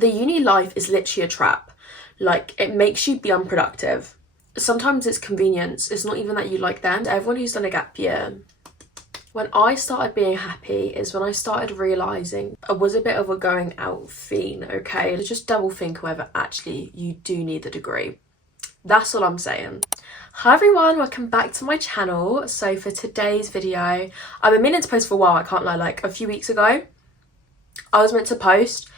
The uni life is literally a trap. Like, it makes you be unproductive. Sometimes it's convenience. It's not even that you like them. Everyone who's done a gap year, when I started being happy is when I started realising I was a bit of a going out fiend, okay? Just double think whether actually you do need the degree. That's all I'm saying. Hi everyone, welcome back to my channel. So for today's video, I've been meaning to post for a while, I can't lie. Like a few weeks ago, I was meant to post,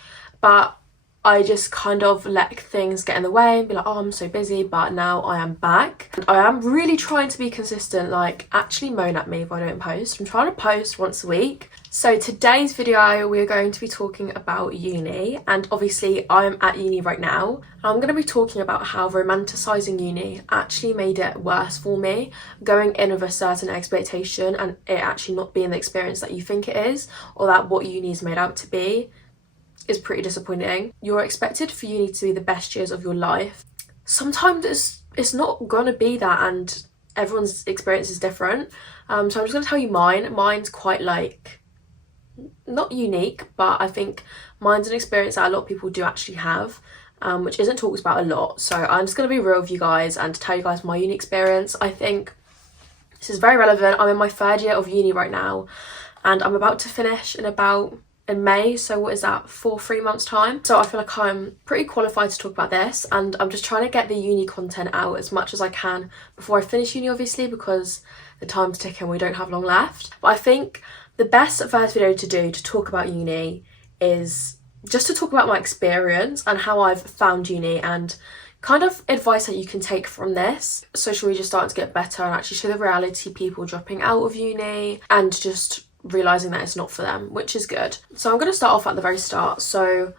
but I just kind of let things get in the way and be like, oh, I'm so busy, but now I am back. And I am really trying to be consistent, like actually moan at me if I don't post. I'm trying to post once a week. So today's video, we're going to be talking about uni, and obviously I'm at uni right now. I'm going to be talking about how romanticising uni actually made it worse for me, going in with a certain expectation and it actually not being the experience that you think it is, or that what uni is made out to be, is pretty disappointing. You're expected for uni to be the best years of your life. Sometimes it's not gonna be that, and everyone's experience is different. So I'm just gonna tell you mine. Mine's quite like, not unique, but I think mine's an experience that a lot of people do actually have, which isn't talked about a lot. So I'm just gonna be real with you guys and tell you guys my uni experience. I think this is very relevant. I'm in my third year of uni right now, and I'm about to finish in May, so what is that, 3 months time? So I feel like I'm pretty qualified to talk about this, and I'm just trying to get the uni content out as much as I can before I finish uni, obviously, because the time's ticking, we don't have long left. But I think the best first video to do to talk about uni is just to talk about my experience and how I've found uni and kind of advice that you can take from this. So should we just start to get better and actually show the reality people dropping out of uni and just realising that it's not for them, which is good. So I'm going to start off at the very start. So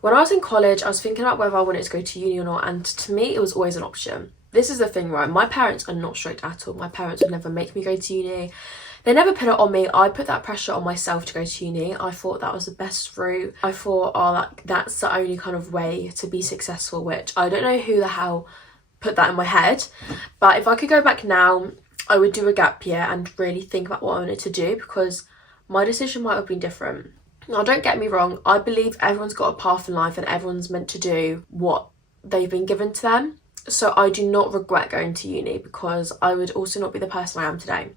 when I was in college, I was thinking about whether I wanted to go to uni or not, and to me it was always an option. This is the thing, right? My parents are not strict at all. My parents would never make me go to uni. They never put it on me. I put that pressure on myself to go to uni. I thought that was the best route. I thought, oh, that's the only kind of way to be successful, which I don't know who the hell put that in my head. But if I could go back now, I would do a gap year and really think about what I wanted to do, because my decision might have been different. Now, don't get me wrong, I believe everyone's got a path in life and everyone's meant to do what they've been given to them. So I do not regret going to uni, because I would also not be the person I am today.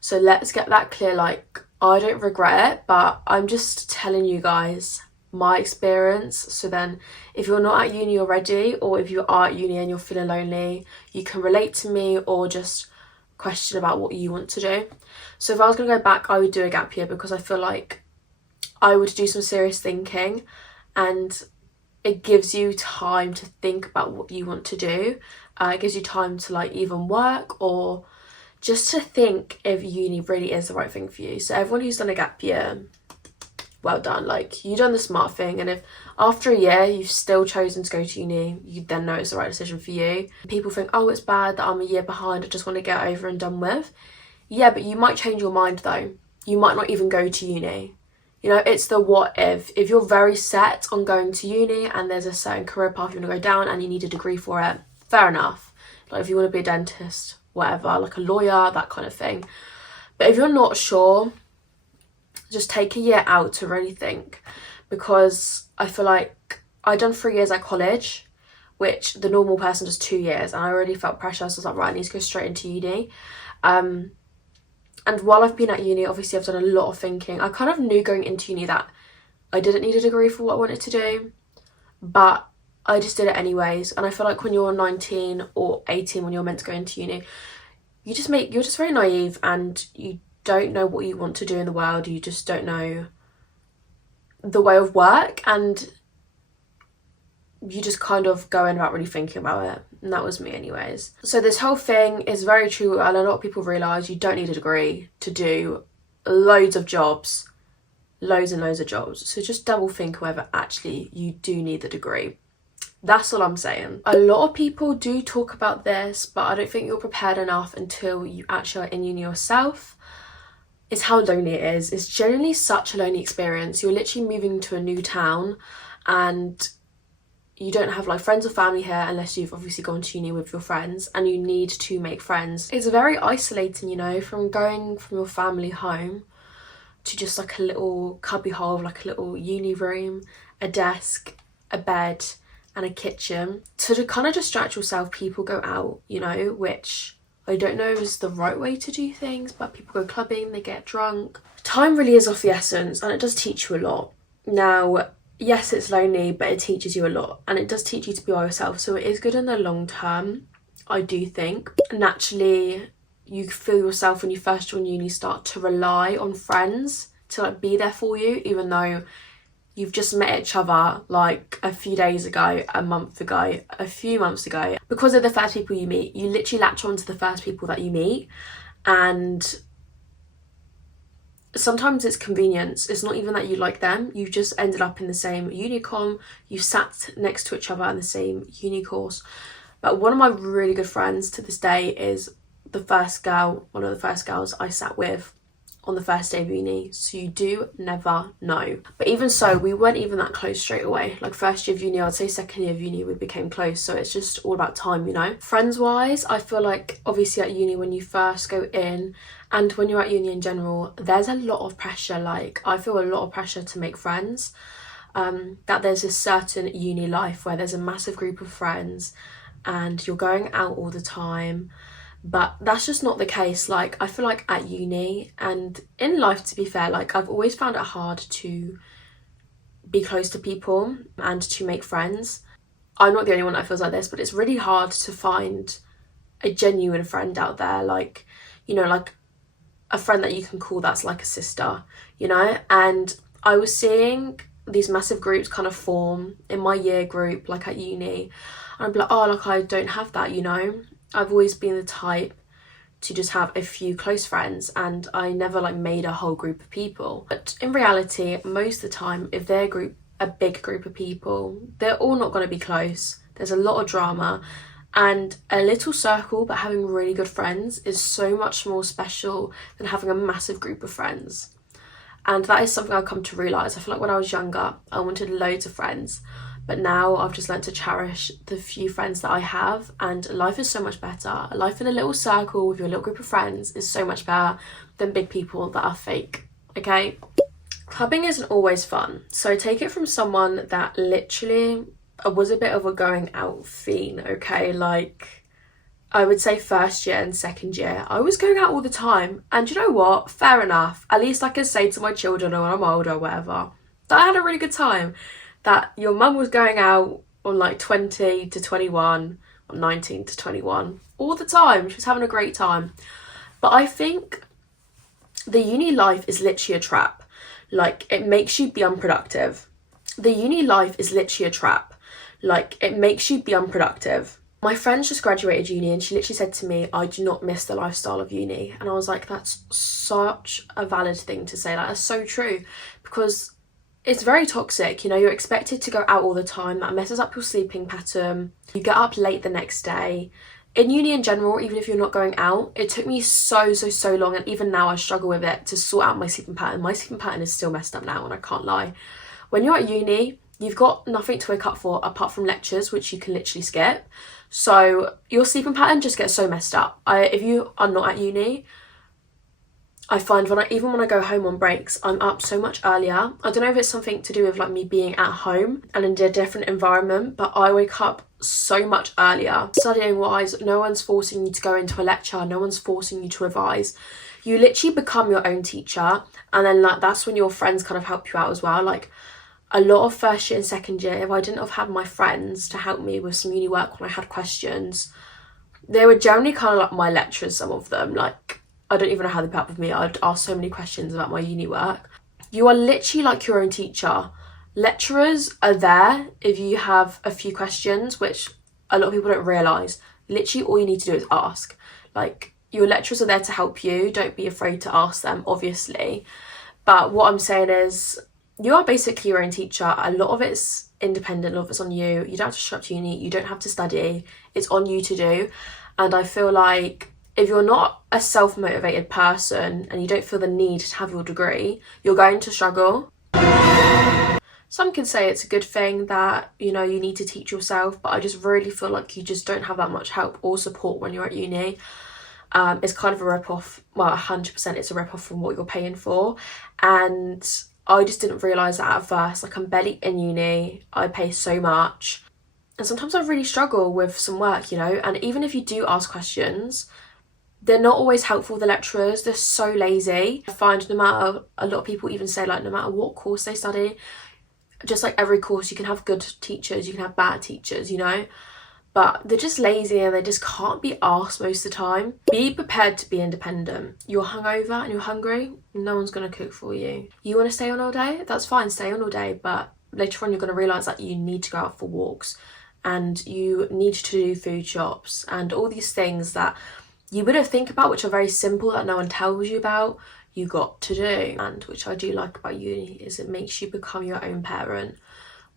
So let's get that clear. Like, I don't regret it, but I'm just telling you guys my experience. So then if you're not at uni already, or if you are at uni and you're feeling lonely, you can relate to me or just question about what you want to do. So if I was going to go back, I would do a gap year, because I feel like I would do some serious thinking, and it gives you time to think about what you want to do. It gives you time to like even work, or just to think if uni really is the right thing for you. So everyone who's done a gap year, well done. Like, you've done the smart thing, and if after a year you've still chosen to go to uni, you then know it's the right decision for you. People think, oh, it's bad that I'm a year behind, I just want to get over and done with. Yeah, but you might change your mind though. You might not even go to uni. You know, it's the what if. If you're very set on going to uni and there's a certain career path you want to go down and you need a degree for it, fair enough. Like if you want to be a dentist, whatever, like a lawyer, that kind of thing. But if you're not sure, just take a year out to really think, because I feel like I'd done 3 years at college, which the normal person does 2 years, and I already felt pressure. So I was like, right, I need to go straight into uni. And while I've been at uni, obviously I've done a lot of thinking. I kind of knew going into uni that I didn't need a degree for what I wanted to do, but I just did it anyways. And I feel like when you're 19 or 18, when you're meant to go into uni, you're just very naive, and you don't know what you want to do in the world. You just don't know the way of work, and you just kind of go in without really thinking about it. And that was me anyways. So this whole thing is very true, and a lot of people realise you don't need a degree to do loads of jobs, loads and loads of jobs. So just double think whether actually you do need the degree. That's all I'm saying. A lot of people do talk about this, but I don't think you're prepared enough until you actually are in uni yourself. It's how lonely it is. It's genuinely such a lonely experience. You're literally moving to a new town, and you don't have like friends or family here unless you've obviously gone to uni with your friends, and you need to make friends. It's very isolating, you know, from going from your family home to just like a little cubby hole, like a little uni room, a desk, a bed and a kitchen. To kind of distract yourself, people go out, you know, which I don't know is the right way to do things, but people go clubbing, they get drunk. Time really is of the essence, and it does teach you a lot. Now, yes, it's lonely, but it teaches you a lot, and it does teach you to be by yourself, so it is good in the long term, I do think. Naturally, you feel yourself when you first join uni start to rely on friends to like be there for you, even though you've just met each other like a few days ago, a month ago, a few months ago. Because of the first people you meet, you literally latch on to the first people that you meet, and sometimes it's convenience. It's not even that you like them, you just ended up in the same uni com, you sat next to each other in the same uni course. But one of my really good friends to this day is one of the first girls I sat with on the first day of uni, so you do never know. But even so, we weren't even that close straight away. Like first year of uni, I'd say second year of uni we became close, so it's just all about time, you know. Friends wise, I feel like obviously at uni when you first go in, and when you're at uni in general, there's a lot of pressure. Like I feel a lot of pressure to make friends, that there's a certain uni life where there's a massive group of friends and you're going out all the time. But that's just not the case. Like I feel like at uni and in life, to be fair, like I've always found it hard to be close to people and to make friends. I'm not the only one that feels like this, but it's really hard to find a genuine friend out there, like, you know, like a friend that you can call that's like a sister, you know. And I was seeing these massive groups kind of form in my year group, like at uni, and I'd be like, oh, like I don't have that, you know. I've always been the type to just have a few close friends, and I never like made a whole group of people. But in reality, most of the time, if they're a big group of people, they're all not going to be close. There's a lot of drama, and a little circle but having really good friends is so much more special than having a massive group of friends. And that is something I've come to realise. I feel like when I was younger, I wanted loads of friends, but now I've just learned to cherish the few friends that I have, and life is so much better. Life in a little circle with your little group of friends is so much better than big people that are fake, okay? Clubbing isn't always fun, so take it from someone that literally was a bit of a going out fiend, okay? Like, I would say first year and second year, I was going out all the time, and you know what? Fair enough. At least I can say to my children when I'm older or whatever that I had a really good time. That your mum was going out on like 20 to 21 or 19 to 21 all the time. She was having a great time. But I think the uni life is literally a trap. Like it makes you be unproductive. The uni life is literally a trap. Like it makes you be unproductive. My friend just graduated uni and she literally said to me, I do not miss the lifestyle of uni. And I was like, that's such a valid thing to say. Like that's so true, because it's very toxic, you know. You're expected to go out all the time. That messes up your sleeping pattern. You get up late the next day. In uni in general, even if you're not going out, it took me so long, and even now I struggle with it, to sort out my sleeping pattern. My sleeping pattern is still messed up now, and I can't lie. When you're at uni, you've got nothing to wake up for apart from lectures, which you can literally skip. So your sleeping pattern just gets so messed up. If you are not at uni, I find even when I go home on breaks, I'm up so much earlier. I don't know if it's something to do with like me being at home and in a different environment, but I wake up so much earlier. Studying wise, no one's forcing you to go into a lecture, no one's forcing you to revise. You literally become your own teacher, and then like that's when your friends kind of help you out as well. Like a lot of first year and second year, if I didn't have had my friends to help me with some uni work when I had questions, they were generally kind of like my lecturers, some of them. Like I don't even know how they put up with me. I'd ask so many questions about my uni work. You are literally like your own teacher. Lecturers are there if you have a few questions, which a lot of people don't realise. Literally all you need to do is ask. Like your lecturers are there to help you. Don't be afraid to ask them, obviously. But what I'm saying is you are basically your own teacher. A lot of it's independent, a lot of it's on you. You don't have to show up to uni. You don't have to study. It's on you to do. And I feel like if you're not a self-motivated person and you don't feel the need to have your degree, you're going to struggle. Some can say it's a good thing that, you know, you need to teach yourself, but I just really feel like you just don't have that much help or support when you're at uni. It's kind of a rip-off. Well, 100% it's a rip-off from what you're paying for. And I just didn't realise that at first. Like, I'm barely in uni, I pay so much. And sometimes I really struggle with some work, you know, and even if you do ask questions, they're not always helpful, the lecturers. They're so lazy. I find no matter, a lot of people even say, like, no matter what course they study, just like every course, you can have good teachers, you can have bad teachers, you know, but they're just lazy and they just can't be asked most of the time. Be prepared to be independent. You're hungover and you're hungry, no one's going to cook for you. You want to stay on all day? That's fine, stay on all day, but later on you're going to realise that you need to go out for walks and you need to do food shops and all these things that you wouldn't think about, which are very simple, that no one tells you about, you got to do. And which I do like about uni is it makes you become your own parent,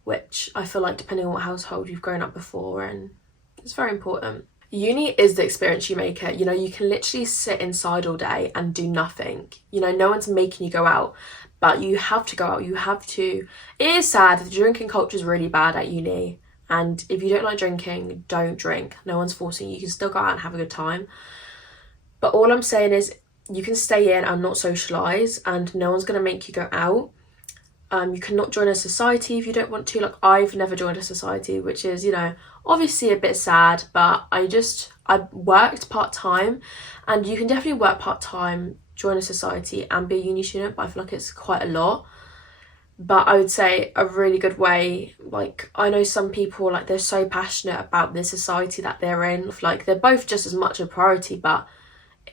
which I feel like depending on what household you've grown up before, and it's very important. Uni is the experience you make it. You know, you can literally sit inside all day and do nothing. You know, no one's making you go out, but you have to go out. You have to. It is sad. The drinking culture is really bad at uni. And if you don't like drinking, don't drink. No one's forcing you. You can still go out and have a good time. But all I'm saying is you can stay in and not socialise, and no one's going to make you go out. You cannot join a society if you don't want to. Like, I've never joined a society, which is, you know, obviously a bit sad, but I worked part-time, and you can definitely work part-time, join a society and be a uni student, but I feel like it's quite a lot. But I would say a really good way, like, I know some people, like, they're so passionate about the society that they're in. Like, they're both just as much a priority, but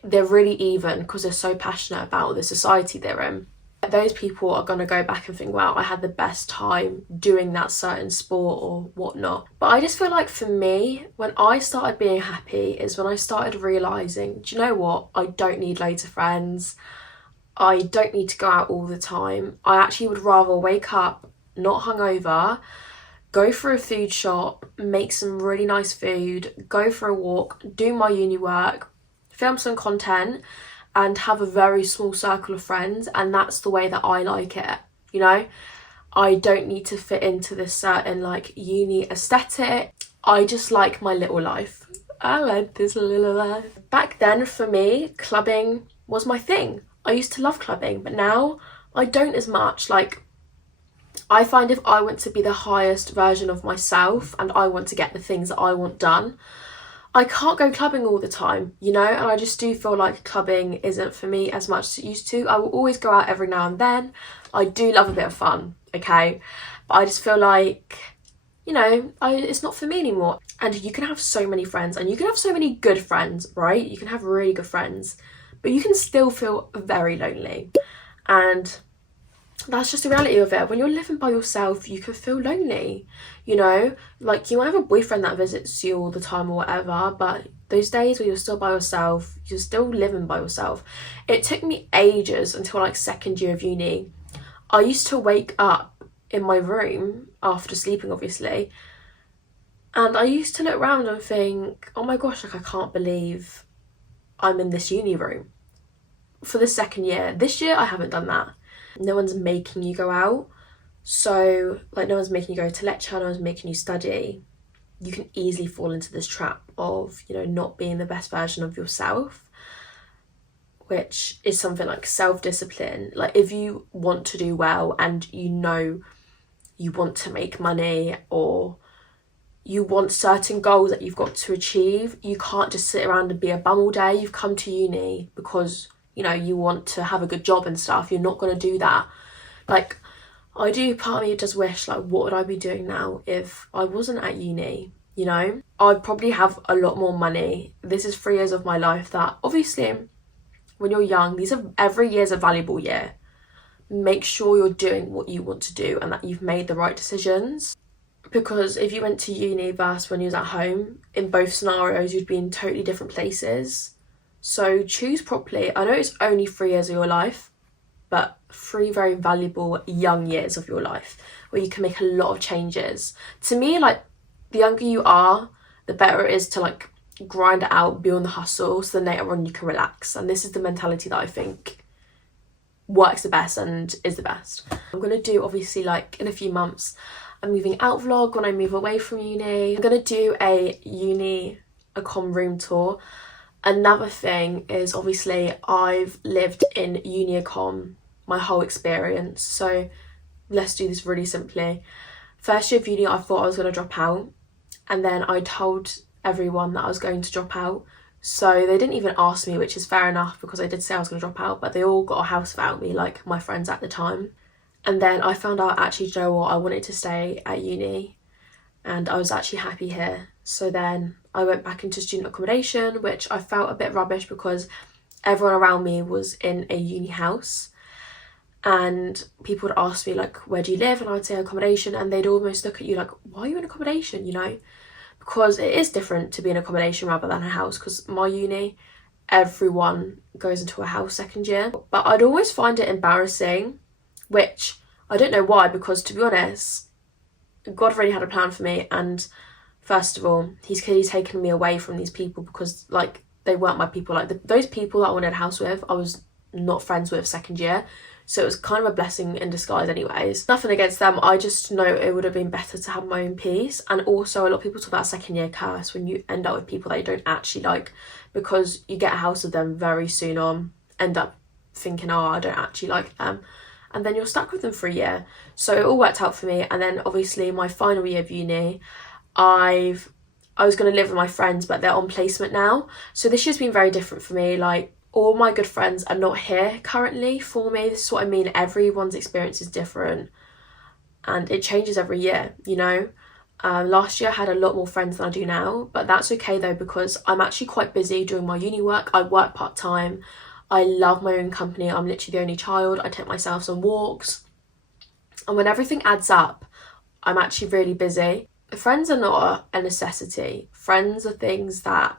they're really even because they're so passionate about the society they're in. Those people are going to go back and think, wow, I had the best time doing that certain sport or whatnot. But I just feel like for me, when I started being happy is when I started realising, do you know what? I don't need loads of friends. I don't need to go out all the time. I actually would rather wake up not hungover, go for a food shop, make some really nice food, go for a walk, do my uni work, film some content, and have a very small circle of friends. And that's the way that I like it, you know? I don't need to fit into this certain, like, uni aesthetic. I just like my little life. I like this little life. Back then, for me, clubbing was my thing. I used to love clubbing, but now I don't as much. Like, I find if I want to be the highest version of myself and I want to get the things that I want done, I can't go clubbing all the time, you know, and I just do feel like clubbing isn't for me as much as it used to. I will always go out every now and then. I do love a bit of fun, okay? But I just feel like, you know, it's not for me anymore. And you can have so many friends and you can have so many good friends, right? You can have really good friends, but you can still feel very lonely. And that's just the reality of it. When you're living by yourself, you can feel lonely, you know? Like, you might have a boyfriend that visits you all the time or whatever, but those days where you're still by yourself, you're still living by yourself. It took me ages until, like, second year of uni. I used to wake up in my room after sleeping, obviously, and I used to look around and think, oh my gosh, like, I can't believe I'm in this uni room for the second year. This year, I haven't done that. No one's making you go out. So, like, no one's making you go to lecture, no one's making you study. You can easily fall into this trap of, you know, not being the best version of yourself, which is something like self-discipline. Like, if you want to do well and you know you want to make money or you want certain goals that you've got to achieve, you can't just sit around and be a bum all day. You've come to uni because, you know, you want to have a good job and stuff. You're not going to do that. Like, I do, part of me does wish, like, what would I be doing now if I wasn't at uni, you know? I'd probably have a lot more money. This is 3 years of my life that, obviously, when you're young, every year is a valuable year. Make sure you're doing what you want to do and that you've made the right decisions. Because if you went to uni versus when you was at home, in both scenarios, you'd be in totally different places. So choose properly. I know it's only 3 years of your life, but 3 very valuable young years of your life where you can make a lot of changes. To me, like, the younger you are, the better it is to, like, grind it out, be on the hustle, so then later on you can relax. And this is the mentality that I think works the best and is the best. I'm going to do, obviously, like, in a few months, I'm moving out vlog when I move away from uni. I'm going to do a uni econ room tour. Another thing is, obviously, I've lived in uni econ my whole experience. So let's do this really simply. First year of uni, I thought I was going to drop out, and then I told everyone that I was going to drop out. So they didn't even ask me, which is fair enough because I did say I was going to drop out, but they all got a house without me, like my friends at the time. And then I found out, actually, do you know what, I wanted to stay at uni and I was actually happy here. So then I went back into student accommodation, which I felt a bit rubbish because everyone around me was in a uni house, and people would ask me like, where do you live? And I'd say accommodation, and they'd almost look at you like, why are you in accommodation, you know? Because it is different to be in accommodation rather than a house, because my uni, everyone goes into a house second year. But I'd always find it embarrassing, which I don't know why, because to be honest, God really had a plan for me, and first of all, he's clearly taken me away from these people because like they weren't my people. Like those people that I wanted a house with, I was not friends with second year. So it was kind of a blessing in disguise anyways. Nothing against them, I just know it would have been better to have my own peace. And also a lot of people talk about second year curse when you end up with people that you don't actually like, because you get a house with them very soon on, end up thinking, oh, I don't actually like them. And then you're stuck with them for a year. So it all worked out for me. And then obviously my final year of uni, I was going to live with my friends, but they're on placement now. So this year's been very different for me. Like, all my good friends are not here currently for me. This is what I mean. Everyone's experience is different and it changes every year, you know. Last year I had a lot more friends than I do now, but that's okay though, because I'm actually quite busy doing my uni work. I work part-time. I love my own company. I'm literally the only child. I take myself on walks. And when everything adds up, I'm actually really busy. Friends are not a necessity. Friends are things that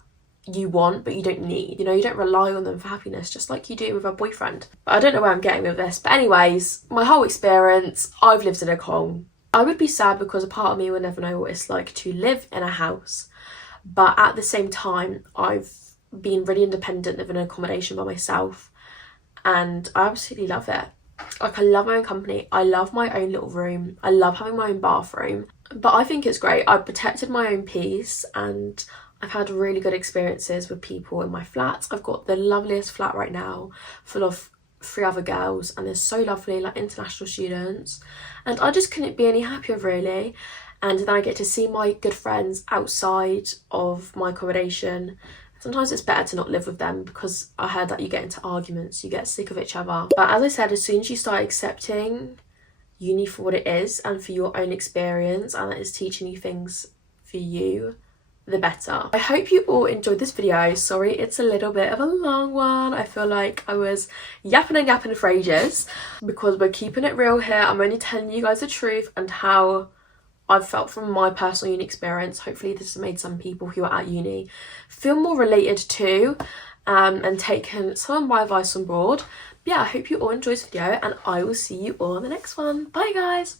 you want but you don't need, you know. You don't rely on them for happiness, just like you do with a boyfriend. But I don't know where I'm getting with this, but anyways, my whole experience, I've lived in a con. I would be sad because a part of me would never know what it's like to live in a house, but at the same time I've been really independent, living in accommodation by myself, and I absolutely love it. Like, I love my own company, I love my own little room, I love having my own bathroom, but I think it's great. I've protected my own peace and I've had really good experiences with people in my flat. I've got the loveliest flat right now, full of 3 other girls, and they're so lovely, like international students, and I just couldn't be any happier really. And then I get to see my good friends outside of my accommodation. Sometimes it's better to not live with them because I heard that you get into arguments, you get sick of each other. But as I said, as soon as you start accepting uni for what it is and for your own experience, and that is teaching you things for you, the better. I hope you all enjoyed this video. Sorry it's a little bit of a long one. I feel like I was yapping and yapping for ages, because we're keeping it real here. I'm only telling you guys the truth and how I've felt from my personal uni experience. Hopefully this has made some people who are at uni feel more related to and taken some of my advice on board. But yeah, I hope you all enjoyed this video and I will see you all in the next one. Bye guys.